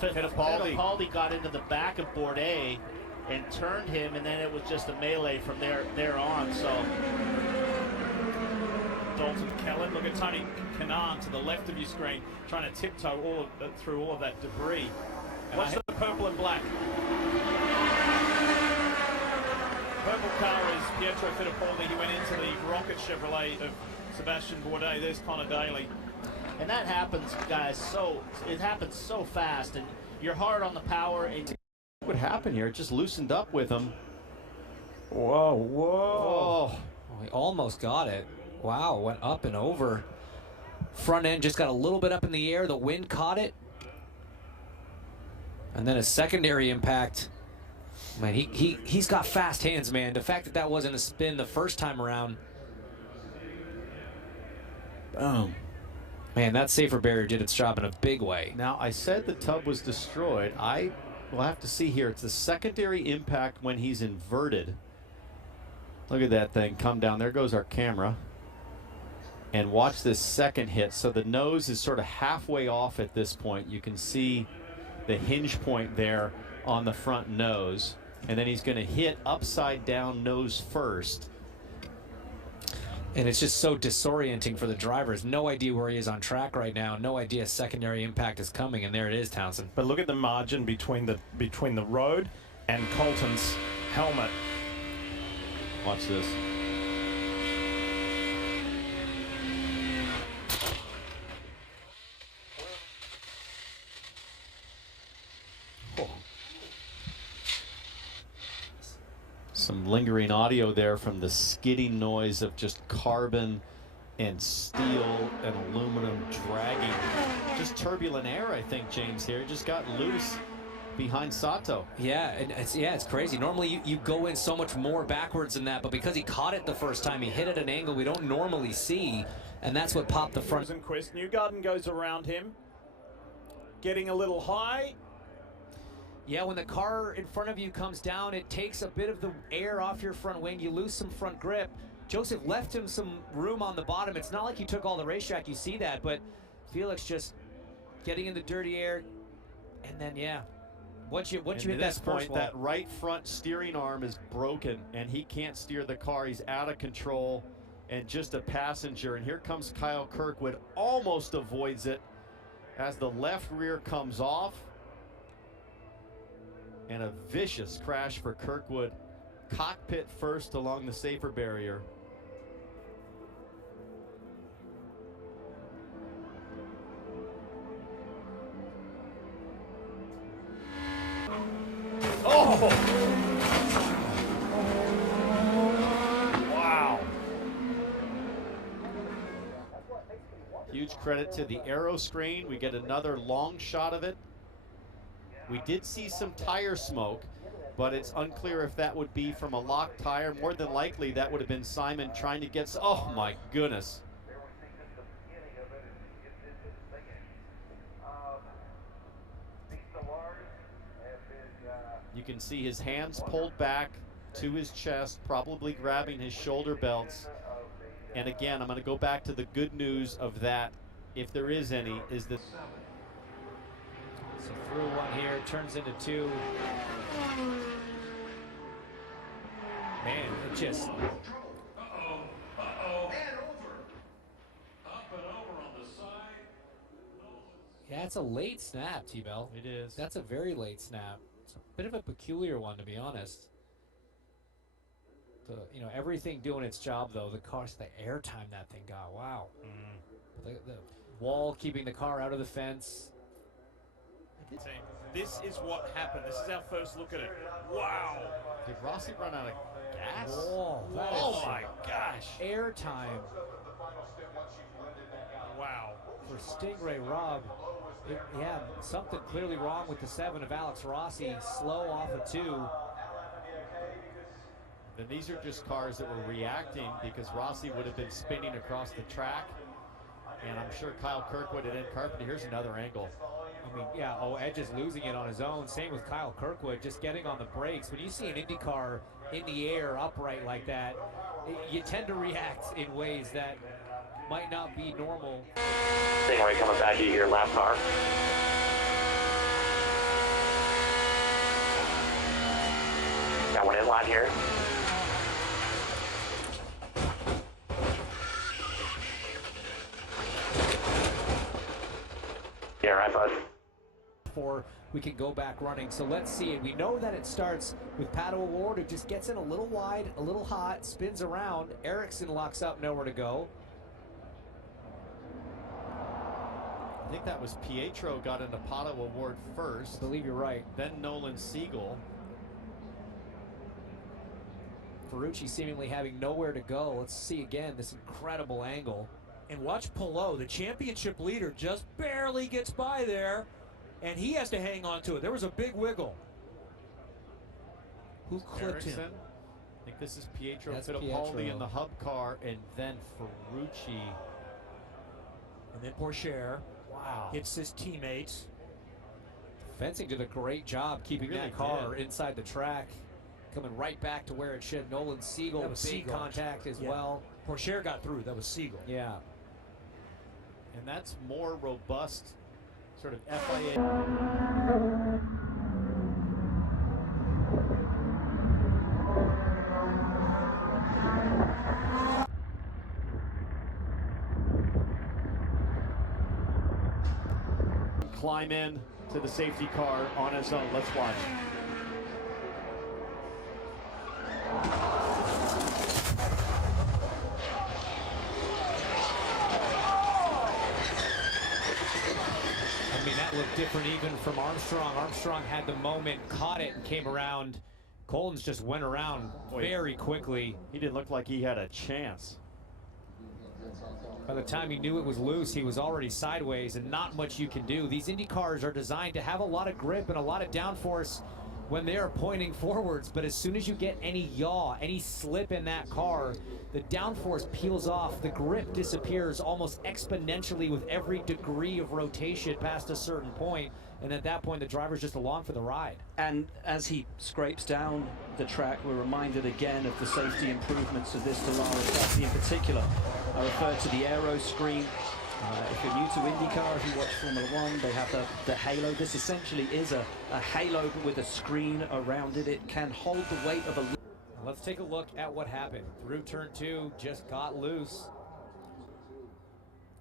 Fittipaldi got into the back of Bourdais and turned him, and then it was just a melee from there on. So Dalton Kellen, look at Tony Kanaan to the left of your screen, trying to tiptoe through all of that debris. And watch the purple and black. Purple car is Pietro Fittipaldi. He went into the rocket Chevrolet of Sebastian Bourdais. There's Connor Daly. And that happens, guys, it happens so fast, and you're hard on the power. And what happened here? It just loosened up with him. Whoa, whoa. Oh, he almost got it. Wow, went up and over. Front end just got a little bit up in the air. The wind caught it. And then a secondary impact. Man, he's got fast hands, man. The fact that that wasn't a spin the first time around. Boom. Man, that safer barrier did its job in a big way. Now, I said the tub was destroyed. I will have to see here. It's the secondary impact when he's inverted. Look at that thing come down. There goes our camera. And watch this second hit. So the nose is sort of halfway off at this point. You can see the hinge point there on the front nose. And then he's going to hit upside down nose first. And it's just so disorienting for the drivers. No idea where he is on track right now. No idea secondary impact is coming, and there it is, Townsend. But look at the margin between the road and Colton's helmet. Watch this. Oh. Some lingering audio there from the skidding noise of just carbon and steel and aluminum dragging. Just turbulent air, I think, James, here. Just got loose behind Sato. Yeah, it's crazy. Normally you go in so much more backwards than that, but because he caught it the first time, he hit at an angle we don't normally see, and that's what popped the front. Newgarden goes around him, getting a little high. Yeah, when the car in front of you comes down, it takes a bit of the air off your front wing. You lose some front grip. Joseph left him some room on the bottom. It's not like he took all the racetrack. You see that, but Felix just getting in the dirty air, and then yeah, once you hit that point, that right front steering arm is broken, and he can't steer the car. He's out of control, and just a passenger. And here comes Kyle Kirkwood, almost avoids it as the left rear comes off. And a vicious crash for Kirkwood. Cockpit first along the safer barrier. Oh! Wow. Huge credit to the aero screen. We get another long shot of it. We did see some tire smoke, but it's unclear if that would be from a locked tire. More than likely, that would have been Simon trying to get... Oh, my goodness. You can see his hands pulled back to his chest, probably grabbing his shoulder belts. And again, I'm going to go back to the good news of that, if there is any, is that... So through one here, turns into two. Man, it just... Uh-oh. And over. Up and over on the side. Yeah, it's a late snap, T-Bell. It is. That's a very late snap. It's a bit of a peculiar one, to be honest. You know, everything doing its job, though. The car, the airtime that thing got, wow. The wall keeping the car out of the fence. This is what happened. This is our first look at it. Wow. Did Rossi run out of gas? Whoa, Oh my gosh. Airtime. Wow. For Stingray Rob. Yeah, something clearly wrong with the 7 of Alex Rossi. Slow off a 2. Then these are just cars that were reacting because Rossi would have been spinning across the track. And I'm sure Kyle Kirkwood at Ed Carpenter. Here's another angle. I mean, yeah, Edge is losing it on his own. Same with Kyle Kirkwood, just getting on the brakes. When you see an IndyCar in the air upright like that, you tend to react in ways that might not be normal. Stingray coming back at you here, lap car. in line here. Yeah, right, bud. Before we can go back running. So let's see. And we know that it starts with Pato O'Ward, who just gets in a little wide, a little hot, spins around. Ericsson locks up, nowhere to go. I think that was Pietro got into Pato O'Ward first. I believe you're right. Then Nolan Siegel. Ferrucci seemingly having nowhere to go. Let's see again this incredible angle. And watch Pelot, the championship leader, just barely gets by there, and he has to hang on to it. There was a big wiggle. Who clipped Ericsson. him? I think this is Pietro That's Fittipaldi Pietro. in the hub car, and then Ferrucci. And then Pourchaire Wow. hits his teammates. Fencing did a great job keeping Really that car did. inside the track. Coming right back to where it should. Nolan Siegel, That big was Siegel. contact as Yeah. well. Pourchaire got through. That was Siegel. Yeah. And that's more robust sort of FIA. Climb in to the safety car on his own. Let's watch. I mean, that looked different even from Armstrong. Armstrong had the moment, caught it, and came around. Colton's just went around very quickly. He didn't look like he had a chance. By the time he knew it was loose, he was already sideways, and not much you can do. These Indy cars are designed to have a lot of grip and a lot of downforce when they are pointing forwards, but as soon as you get any yaw, any slip in that car, the downforce peels off, the grip disappears almost exponentially with every degree of rotation past a certain point, and at that point the driver's just along for the ride. And as he scrapes down the track, we're reminded again of the safety improvements of this Dallara chassis in particular. I refer to the aero screen. If you're new to IndyCar, if you watch Formula One, they have the halo. This essentially is a halo but with a screen around it. It can hold the weight of a... Let's take a look at what happened. Through turn 2, just got loose.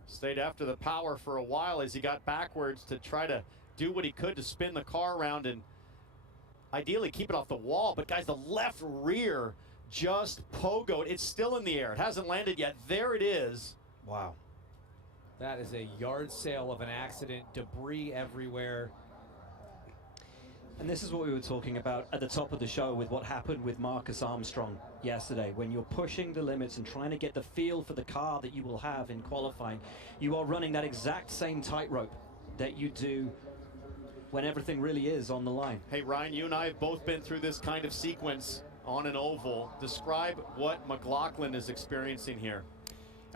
Stayed after the power for a while as he got backwards to try to do what he could to spin the car around and ideally keep it off the wall. But guys, the left rear just pogoed. It's still in the air. It hasn't landed yet. There it is. Wow. That is a yard sale of an accident, debris everywhere. And this is what we were talking about at the top of the show with what happened with Marcus Armstrong yesterday. When you're pushing the limits and trying to get the feel for the car that you will have in qualifying, you are running that exact same tightrope that you do when everything really is on the line. Hey, Ryan, you and I have both been through this kind of sequence on an oval. Describe what McLaughlin is experiencing here.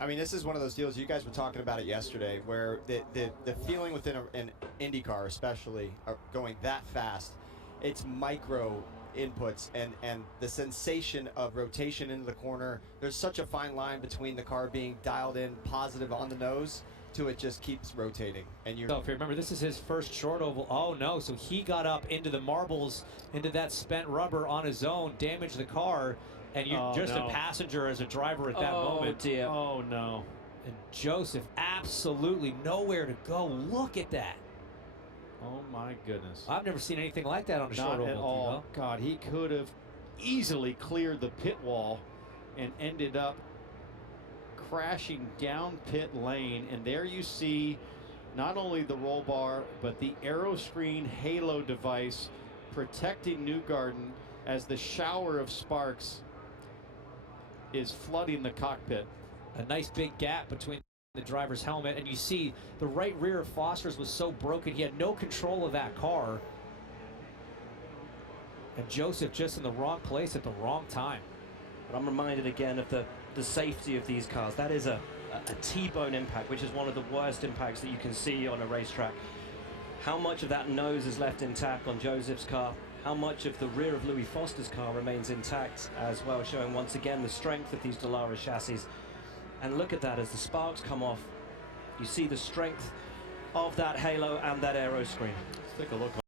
I mean, this is one of those deals, you guys were talking about it yesterday, where the feeling within an IndyCar, especially, going that fast, it's micro inputs and the sensation of rotation into the corner. There's such a fine line between the car being dialed in positive on the nose to it just keeps rotating. And So if you remember, this is his first short oval. Oh no, so he got up into the marbles, into that spent rubber on his own, damaged the car, and you a passenger as a driver at that moment. Dear. Oh no. And Joseph absolutely nowhere to go. Look at that. Oh my goodness. I've never seen anything like that on a short Not oval. at all. God, he could have easily cleared the pit wall and ended up crashing down pit lane. And there you see not only the roll bar, but the aero screen halo device protecting Newgarden as the shower of sparks is flooding the cockpit. A nice big gap between the driver's helmet, and you see the right rear of Foster's was so broken he had no control of that car. And Joseph just in the wrong place at the wrong time. But I'm reminded again of the safety of these cars. That is a T-bone impact, which is one of the worst impacts that you can see on a racetrack. How much of that nose is left intact on Joseph's car? How much of the rear of Louis Foster's car remains intact as well, showing once again the strength of these Dallara chassis. And look at that, as the sparks come off, you see the strength of that halo and that aero screen. Let's take a look.